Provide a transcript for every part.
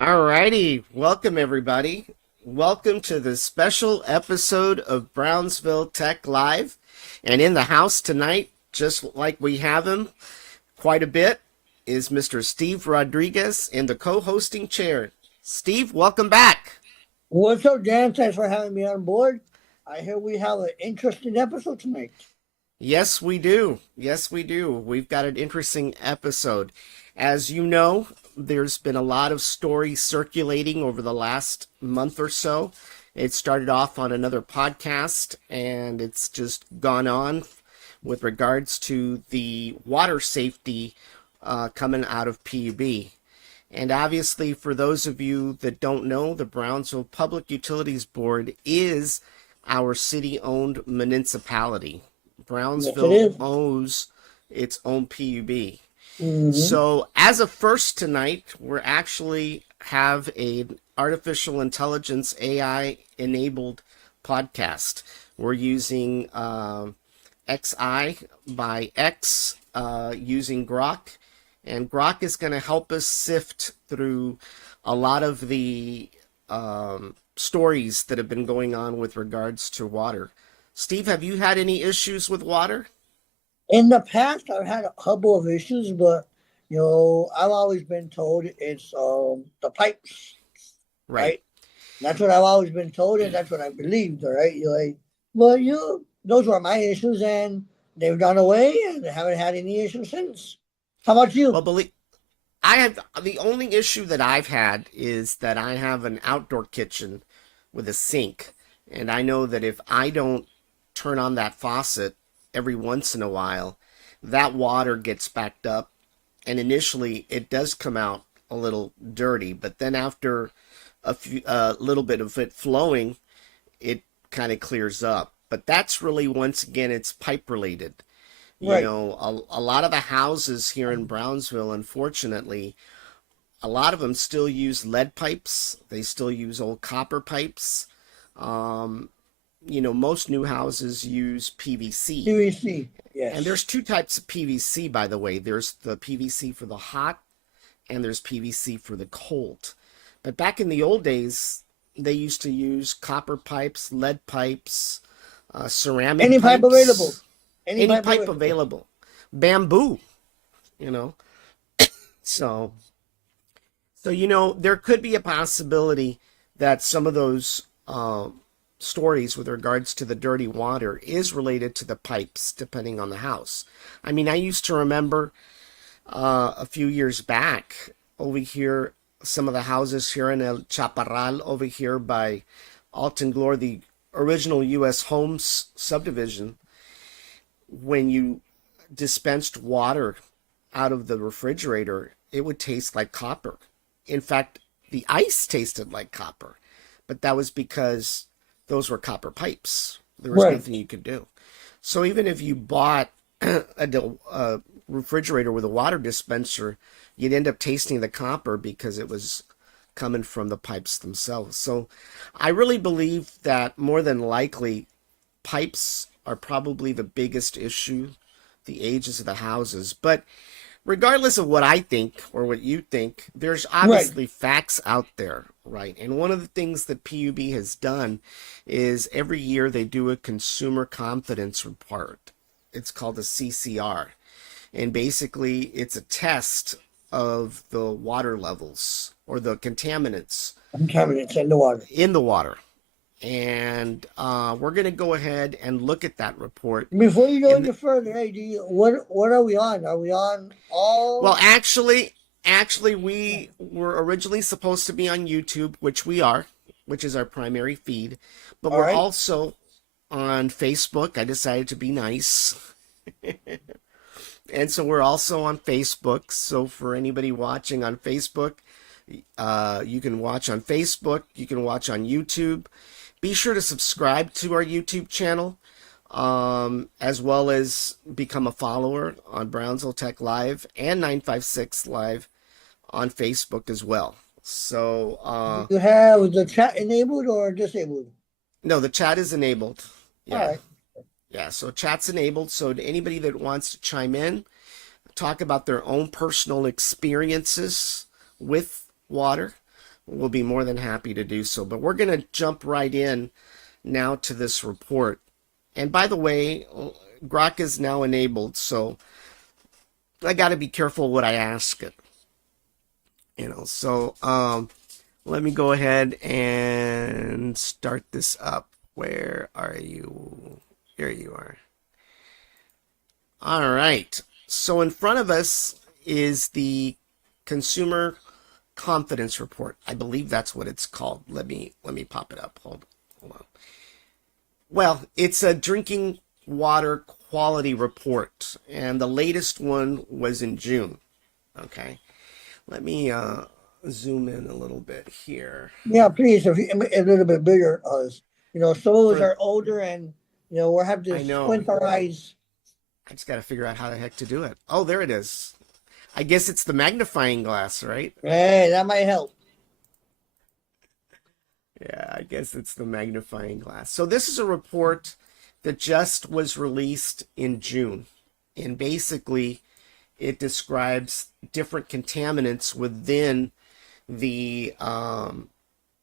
All righty. Welcome, everybody. Welcome to the special episode of Brownsville Tech Live. And in the house tonight, just like we have him quite a bit, is Mr. Steve Rodriguez in the co-hosting chair. Steve, welcome back. What's up, Dan? Thanks for having me on board. I hear we have an interesting episode tonight. Yes, we do. Yes, we do. We've got an interesting episode. As you know, there's been a lot of stories circulating over the last month or so. It started off on another podcast, and it's just gone on with regards to the water safety coming out of PUB. And obviously, for those of you that don't know, the Brownsville Public Utilities Board is our city-owned municipality. Brownsville owns its own PUB. So as a first tonight, we're actually have an artificial intelligence AI enabled podcast. We're using XI by X using Grok, and Grok is going to help us sift through a lot of the stories that have been going on with regards to water. Steve, have you had any issues with water? In the past, I've had a couple of issues, but I've always been told it's the pipes, right? That's what I've always been told, and that's what I believed. All right, those were my issues, and they've gone away, and I haven't had any issues since. How about you? Well, I have the only issue that I've had is that I have an outdoor kitchen with a sink, and I know that if I don't turn on that faucet every once in a while, that water gets backed up, and initially it does come out a little dirty, but then after a little bit of it flowing, it kind of clears up. But that's really, once again, it's pipe related. Right. A lot of the houses here in Brownsville, unfortunately, a lot of them still use lead pipes. They still use old copper pipes. Most new houses use PVC. PVC, yes. And there's two types of PVC, by the way. There's the PVC for the hot, and there's PVC for the cold. But back in the old days, they used to use copper pipes, lead pipes, ceramic Any pipes. pipe available. Any pipe available. Bamboo, So, there could be a possibility that some of those stories with regards to the dirty water is related to the pipes, depending on the house. I mean, I used to remember a few years back over here, some of the houses here in El Chaparral over here by Alton Glore, the original U.S. Homes subdivision, when you dispensed water out of the refrigerator, it would taste like copper. In fact, the ice tasted like copper, but that was because those were copper pipes. There was nothing you could do. So even if you bought a refrigerator with a water dispenser, you'd end up tasting the copper because it was coming from the pipes themselves. So I really believe that more than likely pipes are probably the biggest issue, the ages of the houses. But regardless of what I think or what you think, there's obviously facts out there, right? And one of the things that PUB has done is every year they do a consumer confidence report. It's called a CCR. And basically it's a test of the water levels or the contaminants. Contaminants in the water. In the water. And we're going to go ahead and look at that report. Before you go any further, hey, what are we on? Are we on all? Well, actually, we were originally supposed to be on YouTube, which we are, which is our primary feed. But we're also on Facebook. I decided to be nice. And so we're also on Facebook. So for anybody watching on Facebook, you can watch on Facebook. You can watch on YouTube. Be sure to subscribe to our YouTube channel, as well as become a follower on Brownsville Tech Live and 956 Live on Facebook as well. So you have the chat enabled or disabled? No, the chat is enabled. Yeah. All right. Yeah, so chat's enabled. So to anybody that wants to chime in, talk about their own personal experiences with water, we'll be more than happy to do so. But we're going to jump right in now to this report. And by the way, Grok is now enabled, so I got to be careful what I ask it. So let me go ahead and start this up. Where are you? Here you are. All right. So in front of us is the Consumer Confidence Report. I believe that's what it's called. Let me pop it up. Hold on. Well, it's a drinking water quality report, and the latest one was in June. Okay. Let me zoom in a little bit here. Yeah, please, if you, a little bit bigger. Some of us are older, and we're having to squint our eyes. I just got to figure out how the heck to do it. Oh, there it is. I guess it's the magnifying glass, right? Hey, that might help. Yeah, I guess it's the magnifying glass. So this is a report that just was released in June. And basically, it describes different contaminants within the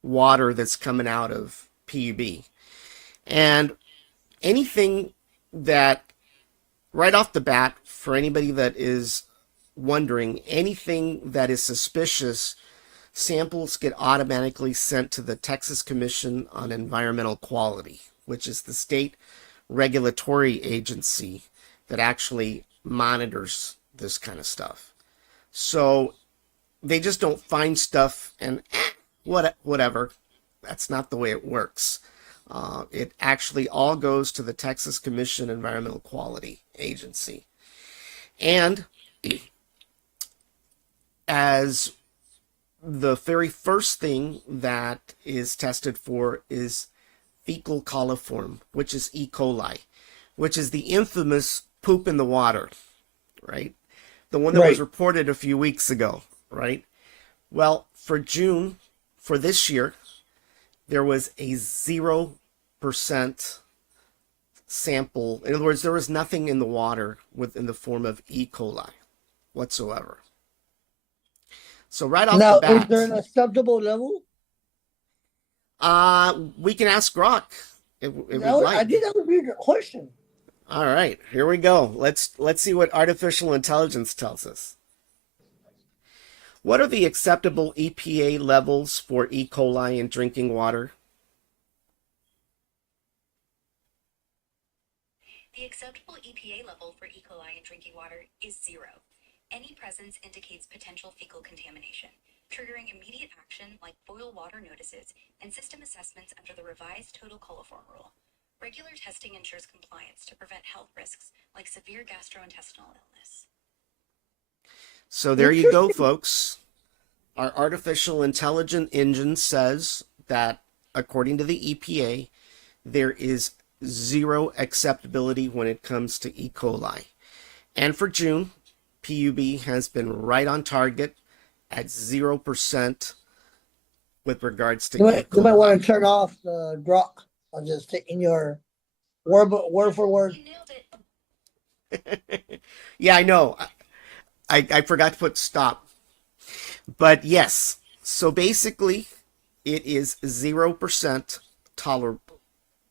water that's coming out of PUB. And anything that, right off the bat, for anybody that is wondering, anything that is suspicious, samples get automatically sent to the Texas Commission on Environmental Quality, which is the state regulatory agency that actually monitors this kind of stuff. So they just don't find stuff and whatever. That's not the way it works. It actually all goes to the Texas Commission Environmental Quality Agency. And as the very first thing that is tested for is fecal coliform, which is E. coli, which is the infamous poop in the water, right? The one that was reported a few weeks ago, right? Well, for June, for this year, there was a 0% sample. In other words, there was nothing in the water in the form of E. coli whatsoever. So right off the bat, now, is there an acceptable level? We can ask Grok if we'd like. I think that would be a good question. All right, here we go. Let's see what artificial intelligence tells us. What are the acceptable EPA levels for E. coli in drinking water? The acceptable EPA level for E. coli in drinking water is 0. Any presence indicates potential fecal contamination, triggering immediate action like boil water notices and system assessments under the revised total coliform rule. Regular testing ensures compliance to prevent health risks like severe gastrointestinal illness. So there you go, folks. Our artificial intelligence engine says that, according to the EPA, there is 0 acceptability when it comes to E. coli. And for June, PUB has been right on target at 0% with regards to E. coli. You might want to turn off the Grok. I'll just take in your word for word. You nailed it. Yeah, I know. I forgot to put stop. But yes, so basically it is 0%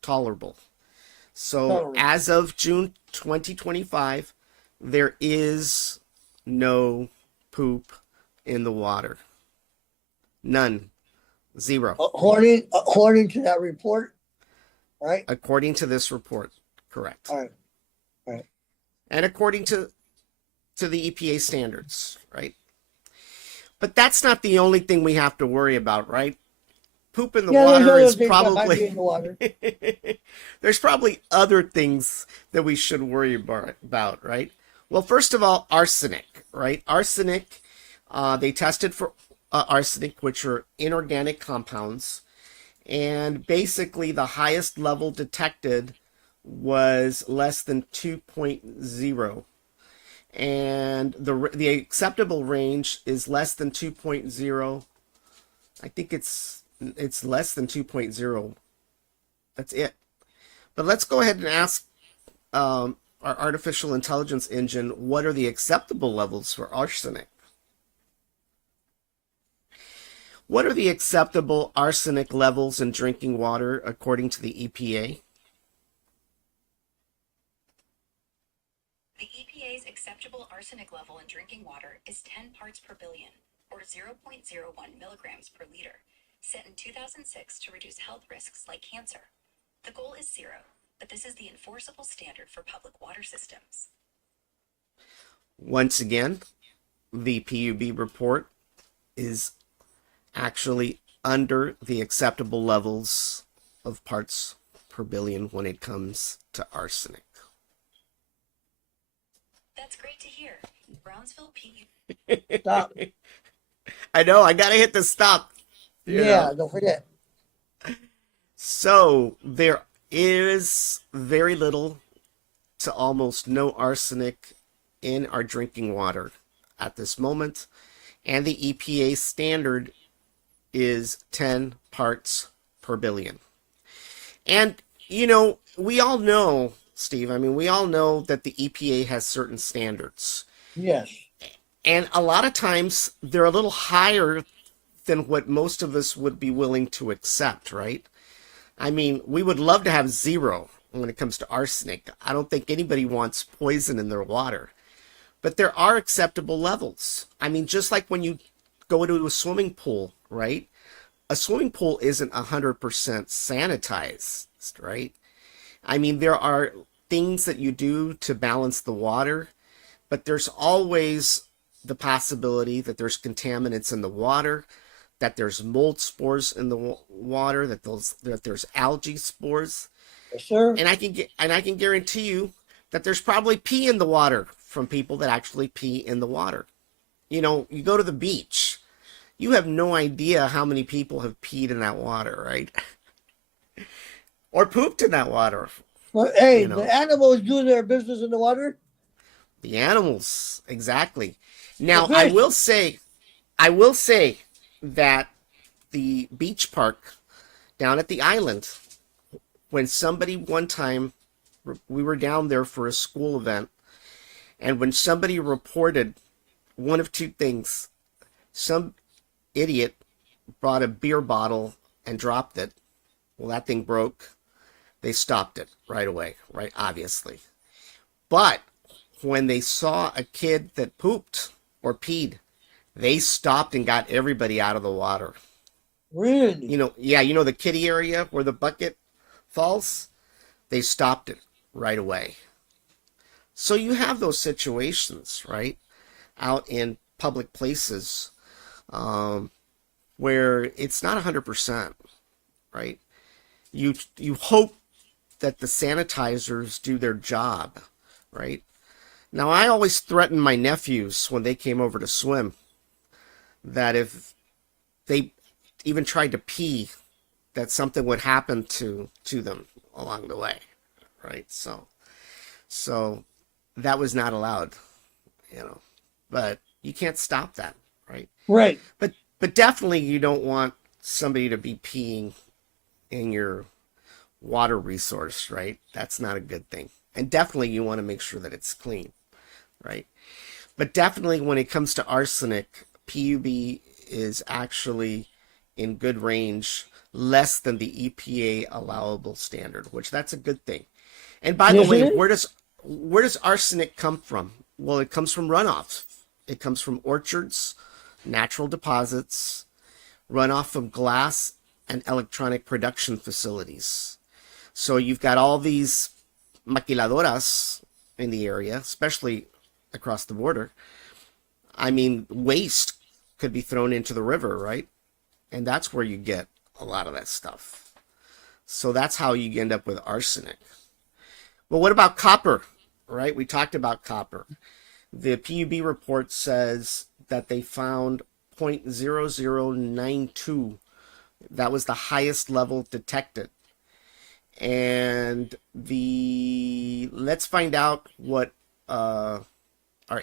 tolerable. So as of June 2025, there is no poop in the water. None. 0. According to that report, right? According to this report, correct. All right. And according to the EPA standards, right? But that's not the only thing we have to worry about, right? Poop in the water is probably... There's probably other things that we should worry about, right? Well, first of all, arsenic, right? Arsenic, they tested for arsenic, which are inorganic compounds. And basically, the highest level detected was less than 2.0. And the acceptable range is less than 2.0. I think it's less than 2.0. That's it. But let's go ahead and ask our artificial intelligence engine, what are the acceptable levels for arsenic? What are the acceptable arsenic levels in drinking water according to the EPA? The EPA's acceptable arsenic level in drinking water is 10 parts per billion, or 0.01 milligrams per liter, set in 2006 to reduce health risks like cancer. The goal is 0, but this is the enforceable standard for public water systems. Once again, the PUB report is actually under the acceptable levels of parts per billion when it comes to arsenic. That's great to hear. Brownsville PU. Stop. I know, I gotta hit the stop. Yeah, don't forget. So there is very little to almost no arsenic in our drinking water at this moment, and the EPA standard is 10 parts per billion. And, you know, we all know, Steve, I mean, we all know that the EPA has certain standards. Yes. And a lot of times they're a little higher than what most of us would be willing to accept, right? I mean, we would love to have 0 when it comes to arsenic. I don't think anybody wants poison in their water. But there are acceptable levels. I mean, just like when you go into a swimming pool, right? A swimming pool isn't 100% sanitized, right? I mean, there are things that you do to balance the water, but there's always the possibility that there's contaminants in the water, that there's mold spores in the water, that there's algae spores. Yes, sir. And I can guarantee you that there's probably pee in the water from people that actually pee in the water. You know, you go to the beach, you have no idea how many people have peed in that water, right? Or pooped in that water. Well, hey, You know. the animals do their business in the water. The animals, exactly. Now, The I fish. will say that the beach park down at the island, when somebody one time, we were down there for a school event, and when somebody reported one of two things, some idiot brought a beer bottle and dropped it. Well, that thing broke. They stopped it right away, right? Obviously. But when they saw a kid that pooped or peed, they stopped and got everybody out of the water. Really? You know, yeah, you know the kiddie area where the bucket falls? They stopped it right away. So you have those situations, right? Out in public places where it's not 100%, right? You hope that the sanitizers do their job, right? Now, I always threaten my nephews when they came over to swim that if they even tried to pee, that something would happen to them along the way, right? So that was not allowed, you know. But you can't stop that, right? Right. But definitely you don't want somebody to be peeing in your water resource, right? That's not a good thing. And definitely you want to make sure that it's clean, right? But definitely when it comes to arsenic, PUB is actually in good range, less than the EPA allowable standard, which that's a good thing. And by the Yes, way, it is. where does arsenic come from? Well, it comes from runoff. It comes from orchards, natural deposits, runoff from glass and electronic production facilities. So you've got all these maquiladoras in the area, especially across the border. I mean, waste could be thrown into the river, right? And that's where you get a lot of that stuff. So that's how you end up with arsenic. But what about copper, right? We talked about copper. The PUB report says that they found 0.0092. That was the highest level detected. And let's find out what our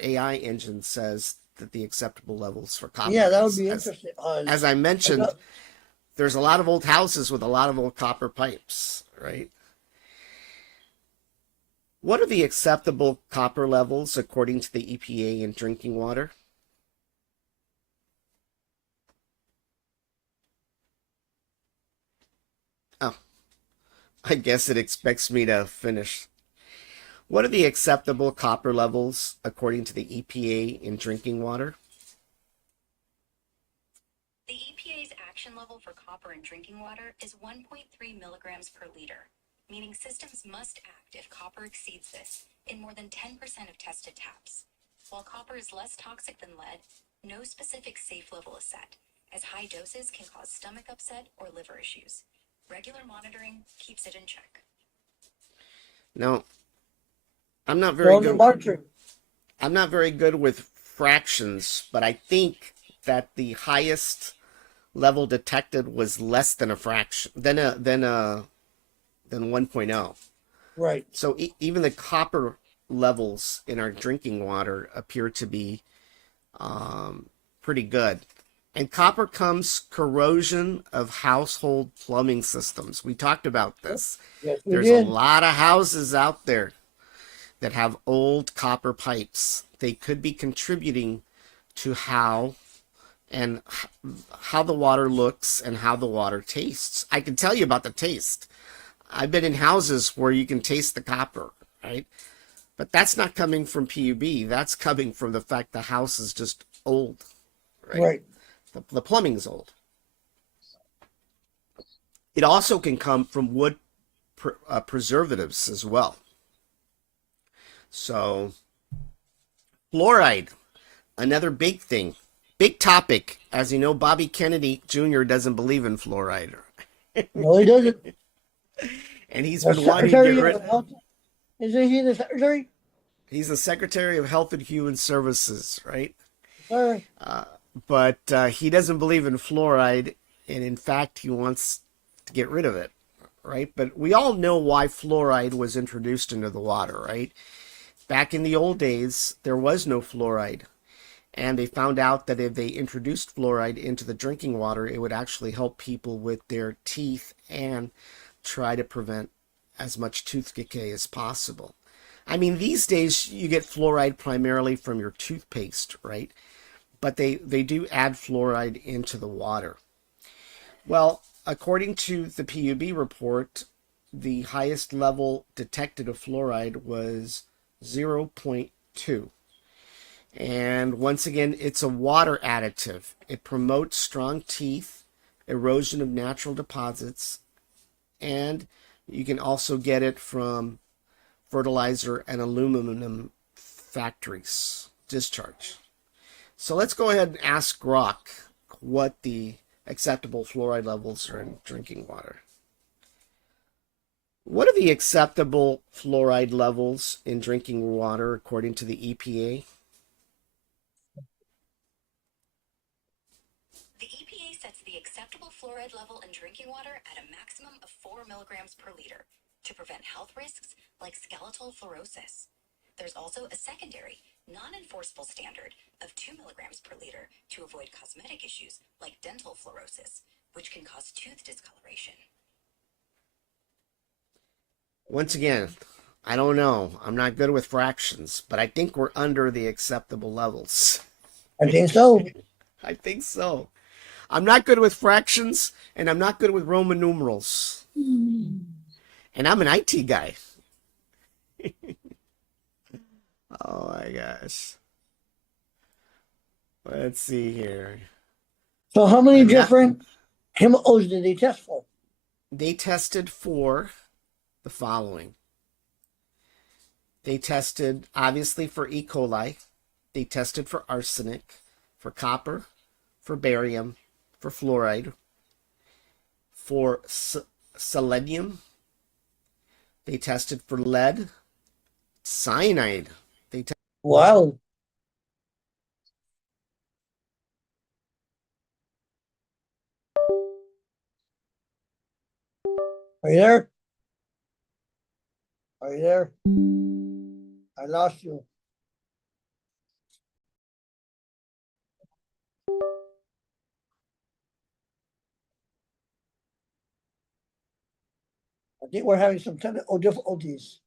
AI engine says that the acceptable levels for copper Yeah, that would is. be interesting. As I mentioned, got- there's a lot of old houses with a lot of old copper pipes, right? What are the acceptable copper levels according to the EPA in drinking water? I guess it expects me to finish. What are the acceptable copper levels according to the EPA in drinking water? The EPA's action level for copper in drinking water is 1.3 milligrams per liter, meaning systems must act if copper exceeds this in more than 10% of tested taps. While copper is less toxic than lead, no specific safe level is set, as high doses can cause stomach upset or liver issues. Regular monitoring keeps it in check. Now, I'm not very Well, the good. marker, I'm not very good with fractions, but I think that the highest level detected was less than a fraction than 1.0. right, So even the copper levels in our drinking water appear to be pretty good. And copper comes corrosion of household plumbing systems. We talked about this. yes, we There's a did. lot of houses out there that have old copper pipes. They could be contributing to and how the water looks and how the water tastes. I can tell you about the taste. I've been in houses where you can taste the copper, right? But that's not coming from PUB. That's coming from the fact the house is just old, right? Right. The plumbing's old. It also can come from wood preservatives as well. So, fluoride, another big thing, big topic. As you know, Bobby Kennedy Jr. doesn't believe in fluoride. No, he doesn't. And he's The been wanting to get Secretary rid. of Health, isn't he the Secretary? He's the Secretary of Health and Human Services, right? Sorry. But he doesn't believe in fluoride, and in fact, he wants to get rid of it, right? But we all know why fluoride was introduced into the water, right? Back in the old days, there was no fluoride, and they found out that if they introduced fluoride into the drinking water, it would actually help people with their teeth and try to prevent as much tooth decay as possible. I mean, these days you get fluoride primarily from your toothpaste, right? But they do add fluoride into the water. Well, according to the PUB report, the highest level detected of fluoride was 0.2. And once again, it's a water additive. It promotes strong teeth, erosion of natural deposits, and you can also get it from fertilizer and aluminum factories discharge. So let's go ahead and ask Grok what the acceptable fluoride levels are in drinking water. What are the acceptable fluoride levels in drinking water according to the EPA? The EPA sets the acceptable fluoride level in drinking water at a maximum of 4 milligrams per liter to prevent health risks like skeletal fluorosis. There's also a secondary, non-enforceable standard of 2 milligrams per liter to avoid cosmetic issues like dental fluorosis, which can cause tooth discoloration. Once again, I don't know. I'm not good with fractions, but I think we're under the acceptable levels. I think so. I think so. I'm not good with fractions, and I'm not good with Roman numerals. And I'm an IT guy. Oh my gosh. Let's see here. So how many different chemicals did they test for? They tested for the following. They tested, obviously, for E. coli. They tested for arsenic, for copper, for barium, for fluoride, for selenium. They tested for lead, cyanide. Wow. Are you there? Are you there? I lost you. I think we're having some technical difficulties.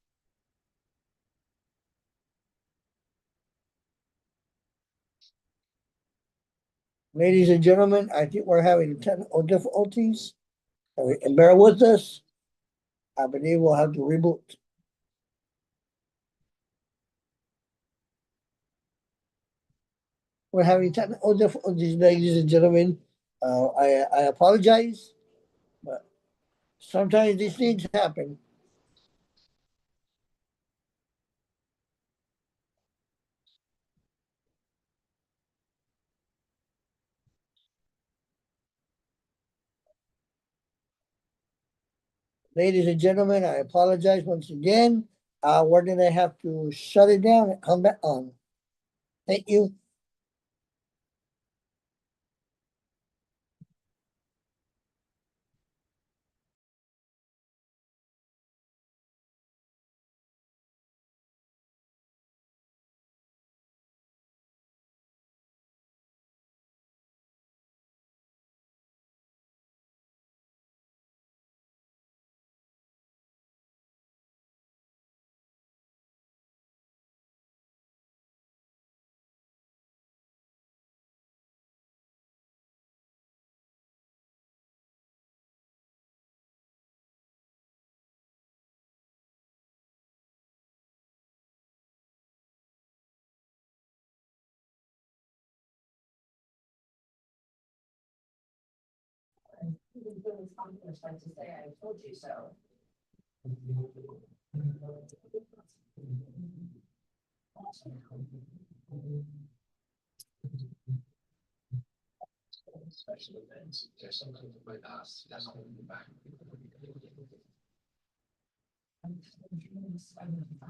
Ladies and gentlemen, I think we're having technical difficulties. And bear with us. I believe we'll have to reboot. We're having technical difficulties, ladies and gentlemen. I apologize, but sometimes these things happen. Ladies and gentlemen, I apologize once again. We're gonna have to shut it down and come back on. Thank you.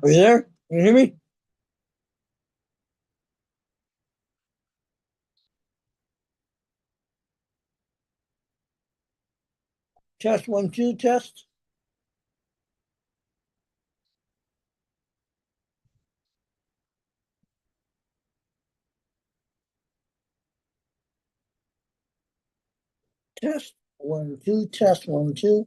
Are you there? Can you hear me? Test 1, 2, test. Test 1, 2, test 1, 2.